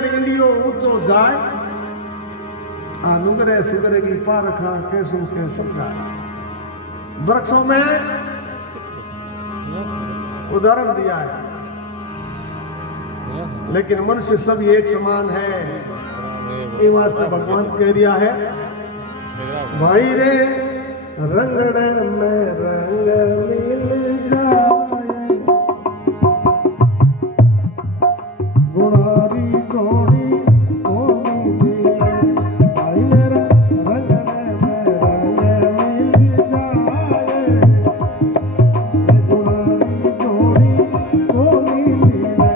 एर इंडियो ऊंचो जाए नुगरे सुगरे की पारखा कैसो के समझाए। वृक्षों में उदाहरण दिया है, लेकिन मनुष्य सब एक समान है। ये वास्ते भगवान कह रिया है भाई रे रंगड़े में रंग मिल जाए गुणारी जोड़ी कोनी मिले। भाई मेरा रंगड़े में रंग मिल जाए गुणारी जोड़ी कोनी मिले।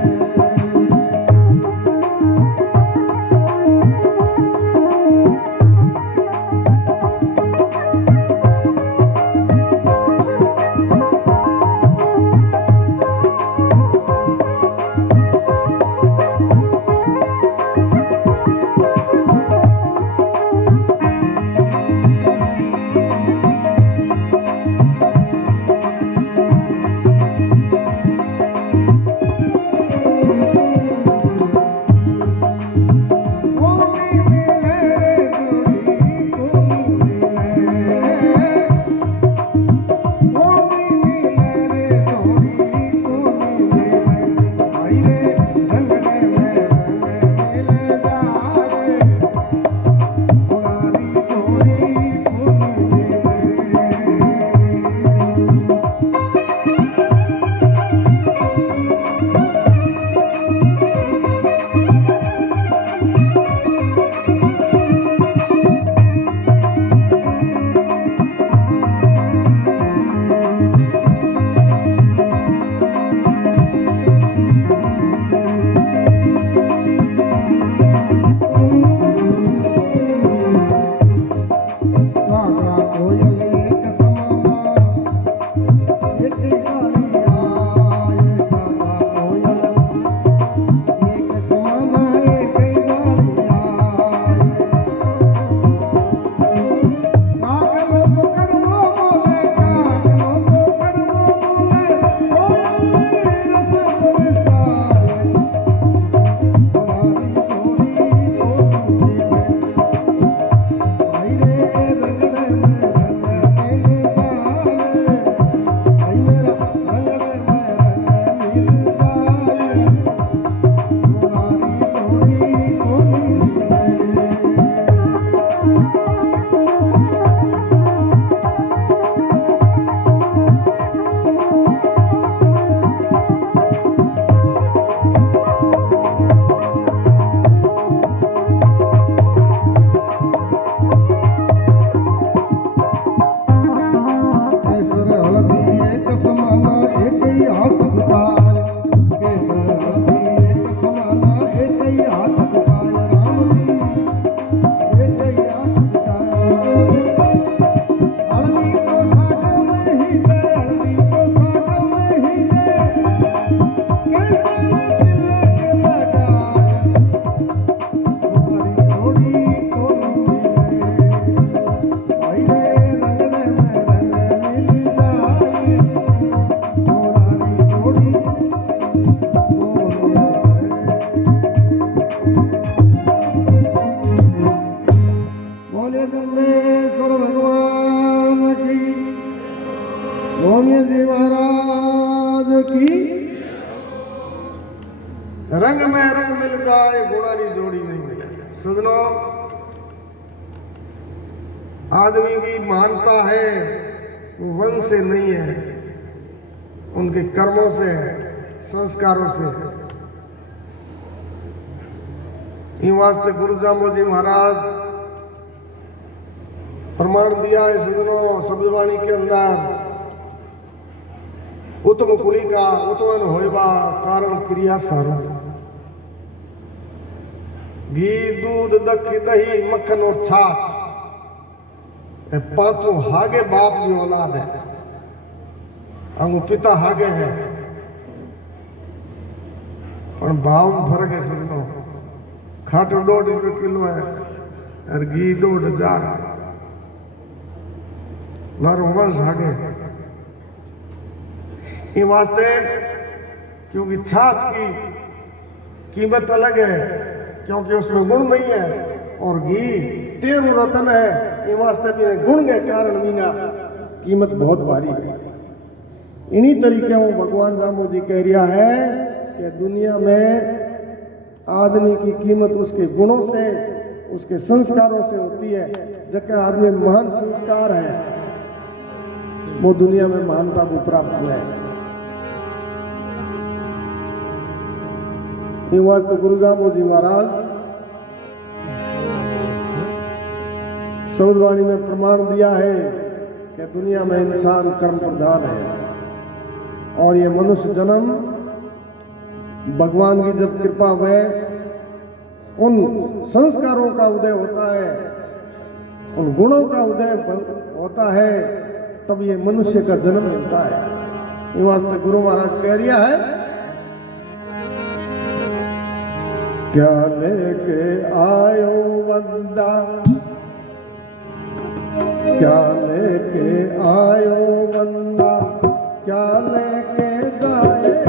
जी महाराज की। रंग में रंग मिल जाए गुणारी जोड़ी नहीं मिले। सुनो, आदमी की मानता है वो वंश से नहीं है, उनके कर्मों से है, संस्कारों से है। इस वास्ते गुरु जाम्बो जी महाराज प्रमाण दिया है सजनों शब्दवाणी के अंदर, उत्तम कुली का उत्पन्न होइबा कारण क्रिया सारा। घी दूध दही दही मक्खन और छाछ पांचों हागे बाप की औलाद है, अंगो पिता हागे है, पर भाव में फर्क है सजनों। खाटो 1.5 रुपये किलो है और घी 2,000 लारो वंश हागे। ये वास्ते क्योंकि छाछ की कीमत अलग है क्योंकि उसमें गुण नहीं है। और घी 13 रतन है, ये वास्ते भी गुण के कारण मीना कीमत बहुत भारी है। इन्हीं तरीके वो भगवान जामो जी कह रहा है कि दुनिया में आदमी की कीमत उसके गुणों से, उसके संस्कारों से होती है। जबकि आदमी महान संस्कार है वो दुनिया में महानता को प्राप्त हुआ है। ये वास्ते गुरु जामो जी महाराज शब्दवाणी में प्रमाण दिया है कि दुनिया में इंसान कर्म प्रधान है और ये मनुष्य जन्म भगवान की जब कृपा हुए उन संस्कारों का उदय होता है, उन गुणों का उदय होता है, तब ये मनुष्य का जन्म मिलता है। ये वास्ते गुरु महाराज कह रिया है, क्या लेके आयो बंदा, क्या लेके आयो बंदा, क्या लेके जाएगा,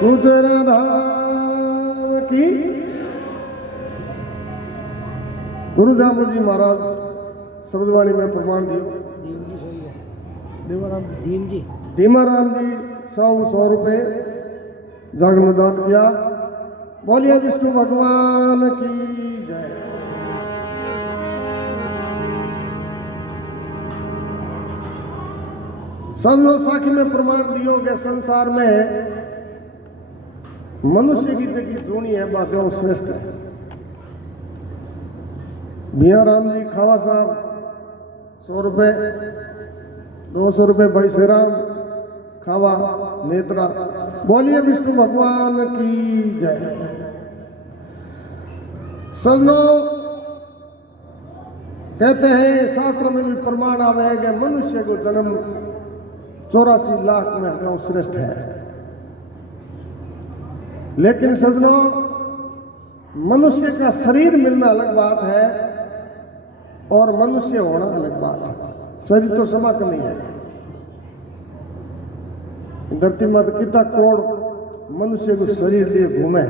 गुजरा धाम की। गुरु जामू जी महाराज शब्दवाणी में प्रमाण दियो। धीमाराम जी 100 रुपए जागरण में दान किया। बोलिए विष्णु भगवान की जय। संतो साखी में प्रमाण दियो कि संसार में मनुष्य की जगह धूनी है बाकी श्रेष्ठ है। मियाँ राम जी खावा साहब 100 रुपए, 200 रुपए भाई श्रीराम खावा नेत्रा। बोलिए विष्णु भगवान की जय। सजनों कहते हैं शास्त्र में भी प्रमाण आवे कि मनुष्य को जन्म 84 लाख में श्रेष्ठ है। लेकिन सजनों मनुष्य का शरीर मिलना अलग बात है और मनुष्य होना अलग बात है। शरीर तो समा का नहीं है। धरती में तो कितना करोड़ मनुष्य को शरीर लिए घूमे।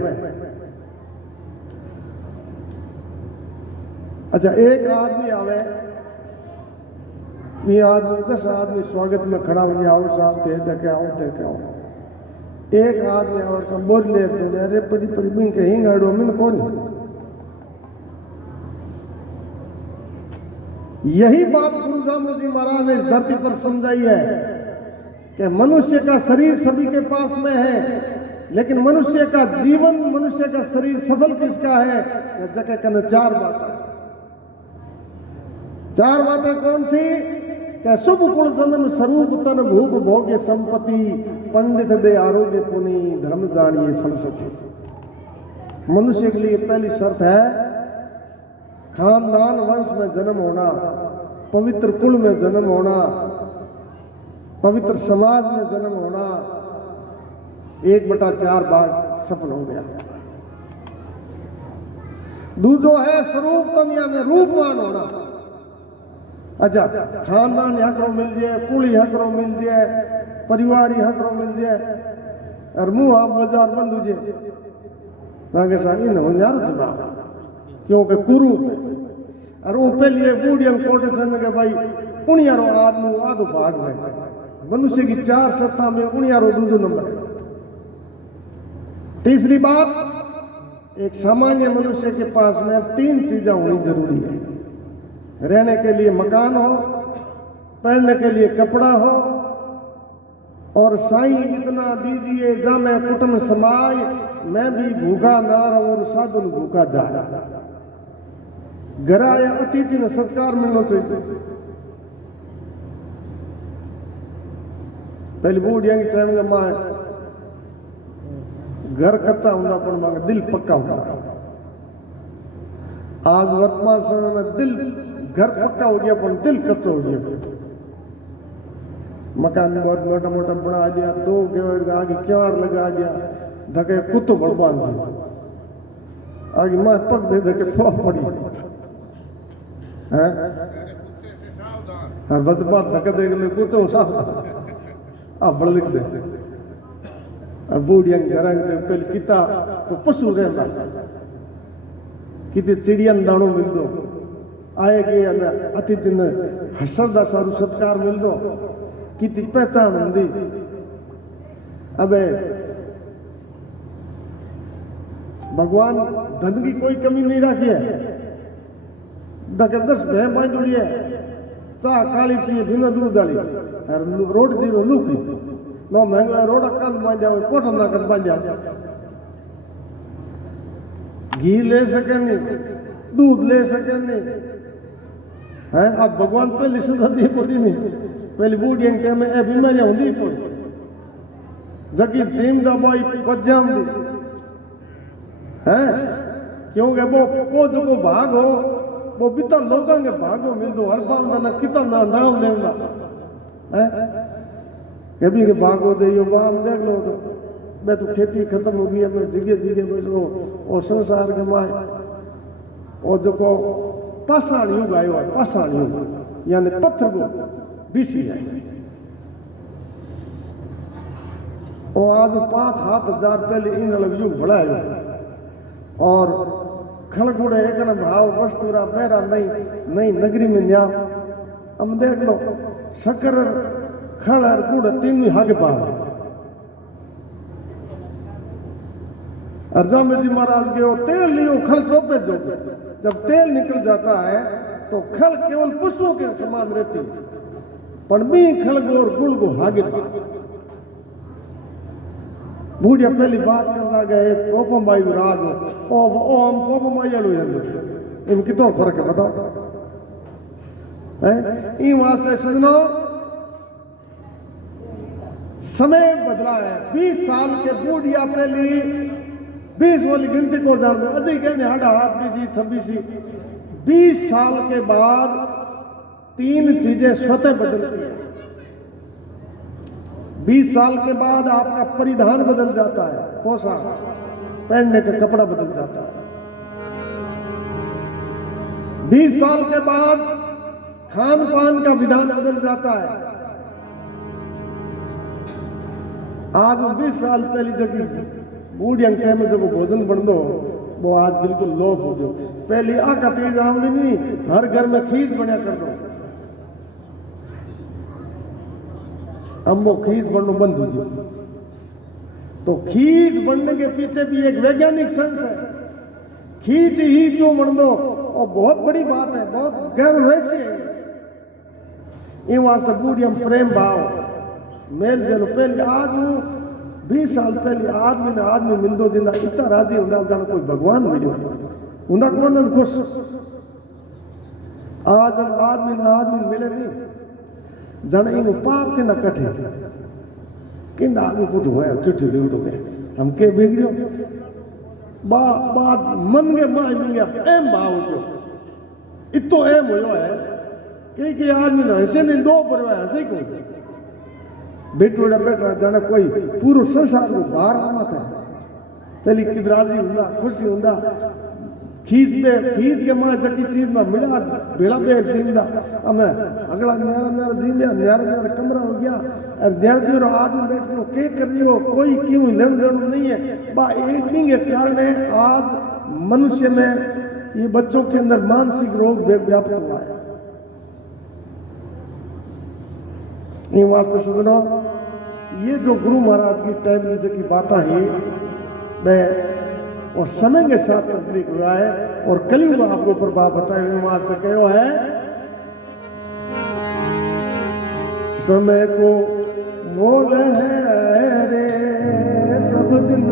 अच्छा एक आदमी आवे, ये आदमी 10 आदमी स्वागत में खड़ा हो गया, आओ साहब दे आओ दे के आओ। एक आदमी और का बोल ले तो अरे परी परी मिन के हिंगाड़ो मिन कौन। यही बात गुरु जामू जी महाराज ने इस धरती पर समझाई है कि मनुष्य का शरीर सभी के पास में है, लेकिन मनुष्य का जीवन, मनुष्य का शरीर सफल किसका है? जगह कहने 4 बातें। 4 बातें कौन सी? कि शुभ गुण जन्म स्वरूप तन भूप भोग्य संपत्ति पंडित दे आरोग्य पुनि धर्म जानिए फलसफी। मनुष्य के लिए पहली शर्त है खानदान वंश में जन्म होना, पवित्र कुल में जन्म होना, पवित्र समाज में जन्म होना। 1/4 भाग सफल हो गया। दूसरो है स्वरूप तन यानी रूपवान होना। अच्छा खानदान हकरो मिल जाए, कुली हकरो मिल जाए, परिवार हकरो मिल जाए और मुंह आप बाजार बंद हो जाए ताकि साहब इन हो यार जवाब क्योंकि कुरु और वो पहले बूढ़िया कोटेशन के भाई उनियारो आदमी आधो भाग में मनुष्य की 4 सत्ता में उनियारो दूसरा नंबर है। तीसरी बात एक सामान्य मनुष्य के पास में 3 चीजें होनी जरूरी है। रहने के लिए मकान हो, पहनने के लिए कपड़ा हो और साईं इतना दीजिए जा मैं कुटुंब समाय मैं भी भूखा ना रहूं और साधु भूखा जा। घर आया अतिथि ने सत्कार मिलना चाहिए। पहले बूढ़िया के टाइम में मां घर कच्चा होता पर दिल पक्का होता। आज वर्तमान समय में दिल घर पक्का हो गया पर दिल कच्चा हो गया। मकान बहुत मोटा मोटा बना दिया, 2 गेट आगे क्यार लगा दिया, धके कुत्तो बर्बाद आगे मां पग दे धके ठोक पड़ी है। हर बस बात धक्का दे गए कुत्तो साफ अब बड़ लिख दे। और बूढ़िया घर पहले किता तो पशु रहता कितने चिड़िया दाणो मिल दो आए के अतिथि ने हसरदा सारू सत्कार मिल दो कितनी पहचान होंगी। अबे भगवान धन की कोई कमी नहीं रखी है। 10 भैं बांध उड़ी है, चाह काली पिए बिना दूध डाली रोड जी लूकी नो महंगा रोड कान बांध जाओ कोठा ना कर बांध जाओ। घी ले सके नहीं, दूध ले सके नहीं है। अब भगवान पहले सुधा दी पड़ी नहीं, पहले बूढ़िया के में ए बीमारियां होंगी पड़ी जबकि जिम दवाई पजाम दी है। क्योंकि वो जो भाग हो वो बिता लोगों के भागो मिल दो हर बार ना कितना नाम लेंदा है। कभी के भागो दे यो बाम देख लो तो मैं तो खेती खत्म हो गई है, मैं जगह जगह बसो और संसार के माए और जो को पाषाण युग आयो है। पाषाण युग यानी पत्थर को बीसी है और आज 5,000 पहले इन अलग युग बढ़ायो और खड़गुड़े एक भाव वस्तुरा मेरा नई नगरी में न्या हम देख लो शक्कर खड़ और गुड़ तीनों हागे पाव अर्जाम जी महाराज के वो तेल लियो खड़ चौपे जो जब तेल निकल जाता है तो खड़ केवल पुष्पों के समान रहती पर मी खड़ गो और गुड़ को हागे बूढ़िया पहली बात करता गए कोपमाई राज ओ हम कोपमाई आलू इन कितना फर्क है बताओ है इन वास्ते सजनो समय बदला है 20 साल के बूढ़िया पहली 20 वाली गिनती को जान दो अजय कहने हाडा हाथ 26 20 साल के बाद 3 चीजें स्वतः बदलती है 20 साल के बाद आपका परिधान बदल जाता है पोशाक पहनने का कपड़ा बदल जाता है 20 साल के बाद खान पान का विधान बदल जाता है आज 20 साल पहले जब बूढ़िया टाइम में जब भोजन बन दो वो आज बिल्कुल लोप हो गयो पहले आका तेज आमदनी हर घर में खीस बना कर दो अब वो खीस बनना बंद हो गया तो खीस बनने के पीछे भी एक वैज्ञानिक सेंस है खींच ही क्यों बन दो और बहुत बड़ी बात है बहुत गहरा रहस्य है ये वास्ते बूढ़िया प्रेम भाव मेल जनो पहले आज 20 साल पहले आदमी ने आदमी मिल दो जिंदा इतना राजी होता जान कोई भगवान मिलो उनका कौन खुश आज आदमी ने आदमी मिले नहीं जाने इन पाप के न कठे किंदा आगे कुछ होया चिट्ठी दे उठो गए हम के बिगड़ियो बात मन के माय मिंगे एम भाव को इतो एम होयो है कि आदमी ने ऐसे नहीं दो परवाह ऐसे ही बेटोड़ा बैठा जाने कोई पूरा संसार को बाहर आमत है पहली किदराजी हुंदा खुशी हुंदा खींच के मां जकी चीज में मिला बेड़ा बेर जिंदा हमें अगला न्यारा जिंदा न्यारा कमरा हो गया और न्यारा रो आदमी बैठ के के कर रही हो कोई क्यों लेन देन नहीं है बा एक के कारण आज मनुष्य में ये बच्चों के अंदर मानसिक रोग व्याप्त हुआ है ये वास्ते सजनो ये जो गुरु महाराज की टाइम की बात है मैं और समय के साथ तस्दीक हुआ है और कलयुग आपको प्रभाव बताए हुए वास्ते कहो है समय को मोल है रे सब दिन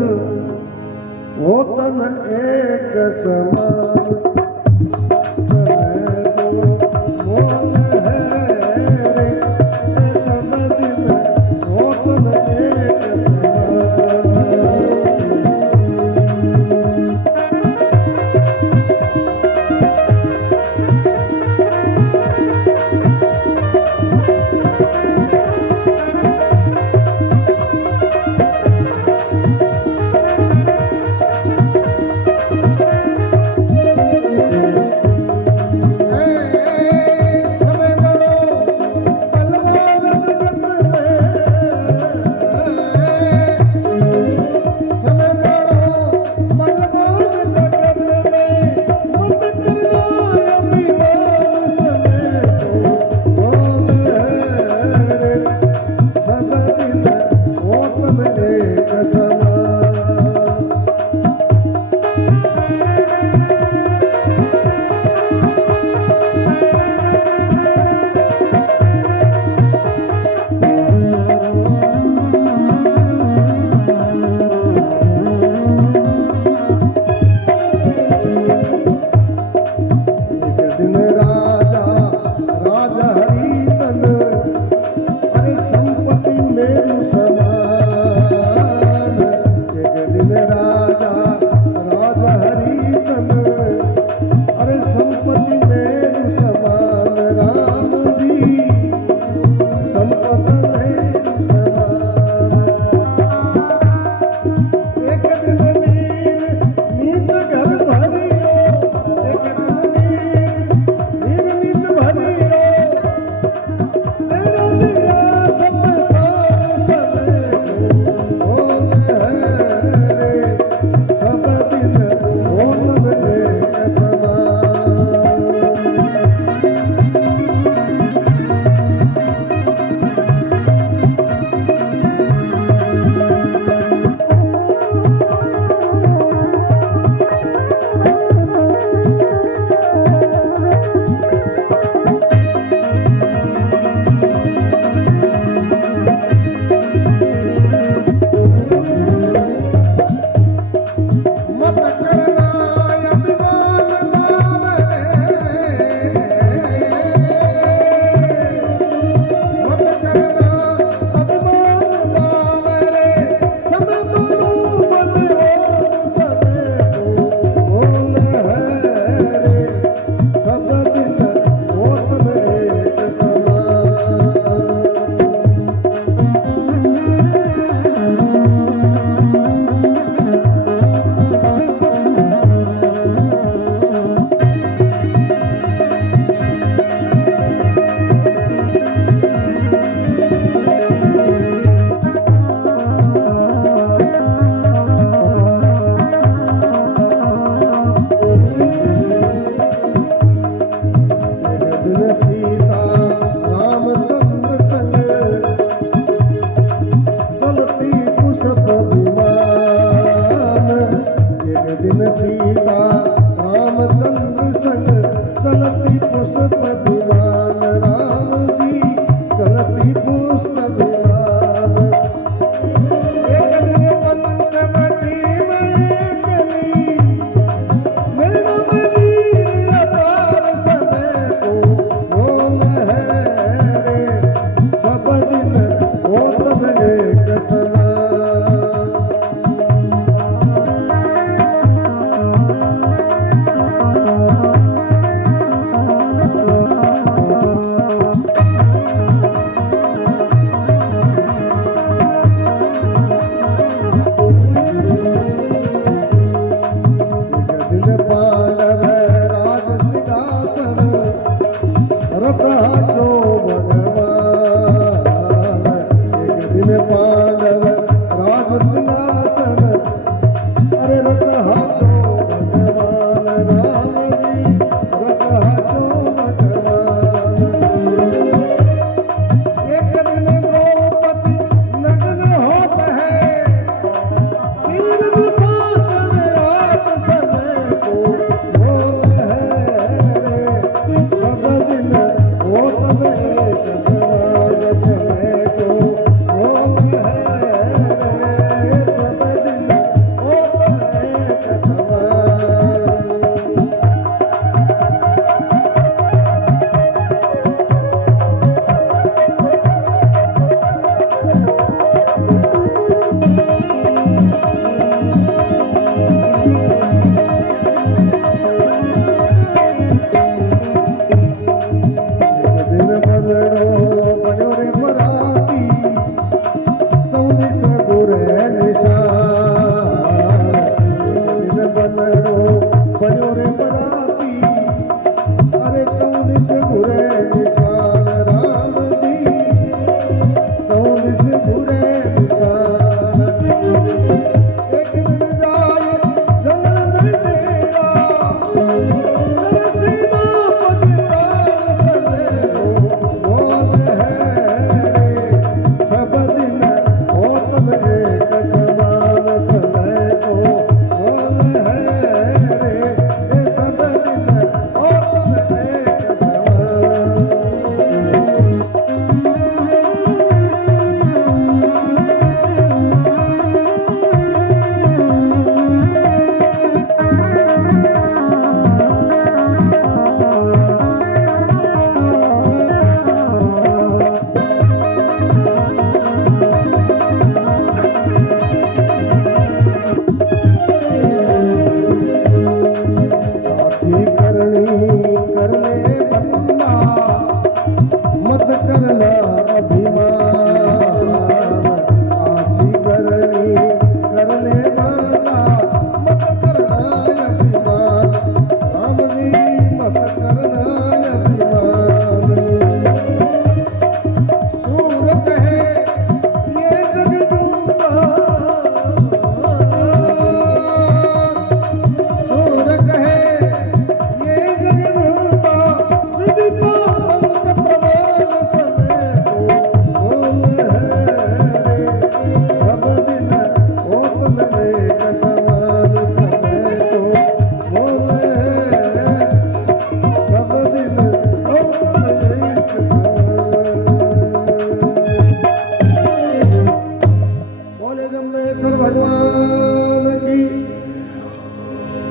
वो तन एक समान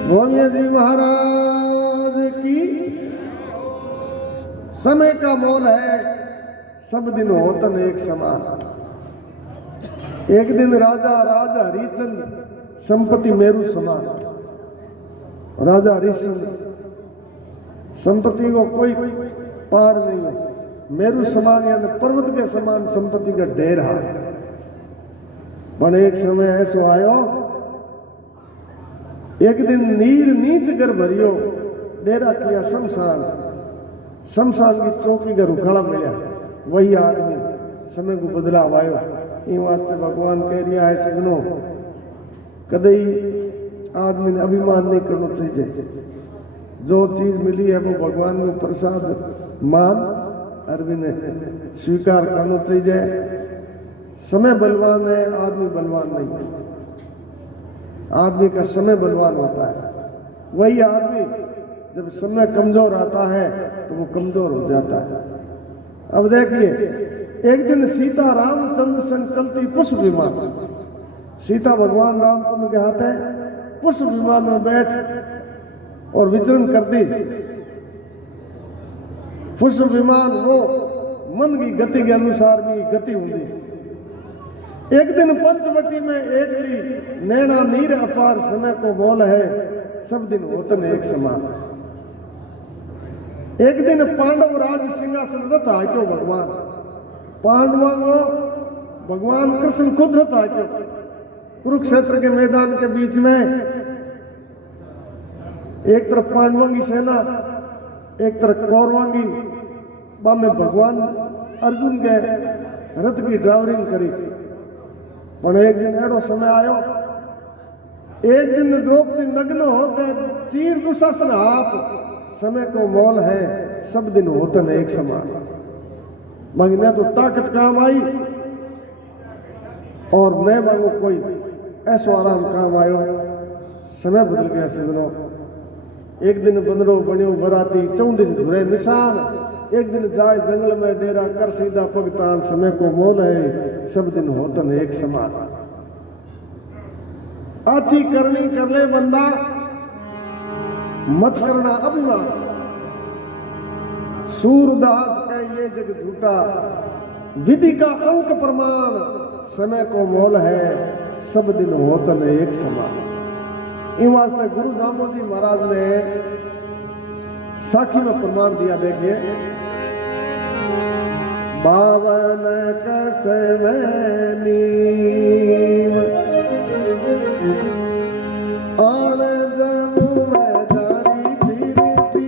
गोमिया जी महाराज की। समय का मोल है, सब दिन होतन एक समान। एक दिन राजा हरिश्चंद्र संपत्ति मेरु समान। राजा हरिश्चंद्र संपत्ति को कोई पार नहीं है, मेरु समान यानी पर्वत के समान संपत्ति का ढेर है। पर एक समय ऐसो आयो, एक दिन नीर नीच कर भरियो, डेरा किया शमशान। शमशान की चौकी का रुखाड़ा मिला, वही आदमी समय को बदलाव आयो। इन वास्ते भगवान कह रिया है सजनों, कदई आदमी ने अभिमान नहीं करना चाहिए। जो चीज मिली है वो भगवान को प्रसाद मान अरविंद ने स्वीकार करना चाहिए। समय बलवान है, आदमी बलवान नहीं है। आदमी का समय बलवान होता है। वही आदमी जब समय कमजोर आता है तो वो कमजोर हो जाता है। अब देखिए, एक दिन सीता रामचंद्र संग चलती पुष्प विमान। सीता भगवान रामचंद्र के हाथ है, पुष्प विमान में बैठ और विचरण करती। पुष्प विमान वो मन की गति के अनुसार भी गति होती। एक दिन पंचवटी में एक ली नैना नीर अपार, समय को मोल है, सब दिन होतन एक समान। एक दिन पांडव राज सिंहासन रथ आक्यो भगवान। पांडवों को भगवान कृष्ण खुद रथ आक्यो। कुरुक्षेत्र के मैदान के बीच में एक तरफ पांडवों की सेना, एक तरफ कौरवों की। में भगवान अर्जुन के रथ की ड्राइवरिंग करी। पर एक दिन एडो समय आयो, एक दिन द्रौपदी नग्न होते चीर दुशासन हाथ। समय को मोल है, सब दिन होतन एक समान। मांगने तो ताकत काम आई और न मांगो कोई ऐसो आराम काम आयो। समय बदल गया सजनों। एक दिन बंदरो बनियो बराती, 14 धुरे निशान। एक दिन जाए जंगल में डेरा कर, सीधा पगतान। समय को मोल है, सब दिन होतन एक समान। अच्छी करनी कर ले बंदा, मत करना अभिमान। सूरदास का ये जग झूठा, विधि का अंक प्रमाण। समय को मोल है, सब दिन होतन एक समान। इन वास्ते गुरु दामोदर जी महाराज ने साखी में प्रमाण दिया। देखिए, बावन कसम नीम आण जमु में जारी फिरती।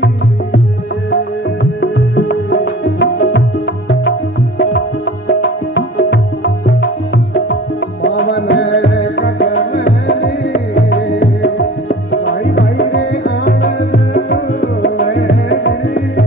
बावन कसम नीम, भाई भाई रे आण जमु में फिरती।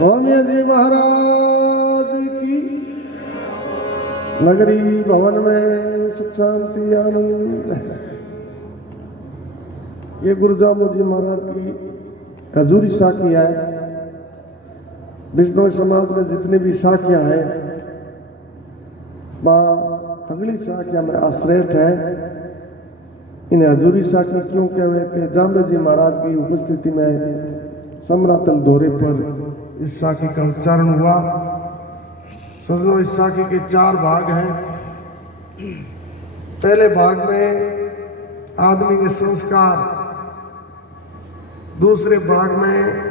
भवनिया जी महाराज की। नगरी भवन में सुख शांति आनंद। ये गुरु जामो जी महाराज की हजूरी साखियाँ है। विष्णु समाज में जितनी भी साखियाँ हैं अगली साखियाँ में आश्रयत है। इन हजूरी साखी क्यों कहवे कि जाम्बे जी महाराज की उपस्थिति में समरातल दौरे पर इस साखी का उच्चारण हुआ। सजनो, इस साखी के 4 भाग हैं। पहले भाग में आदमी के संस्कार, दूसरे भाग में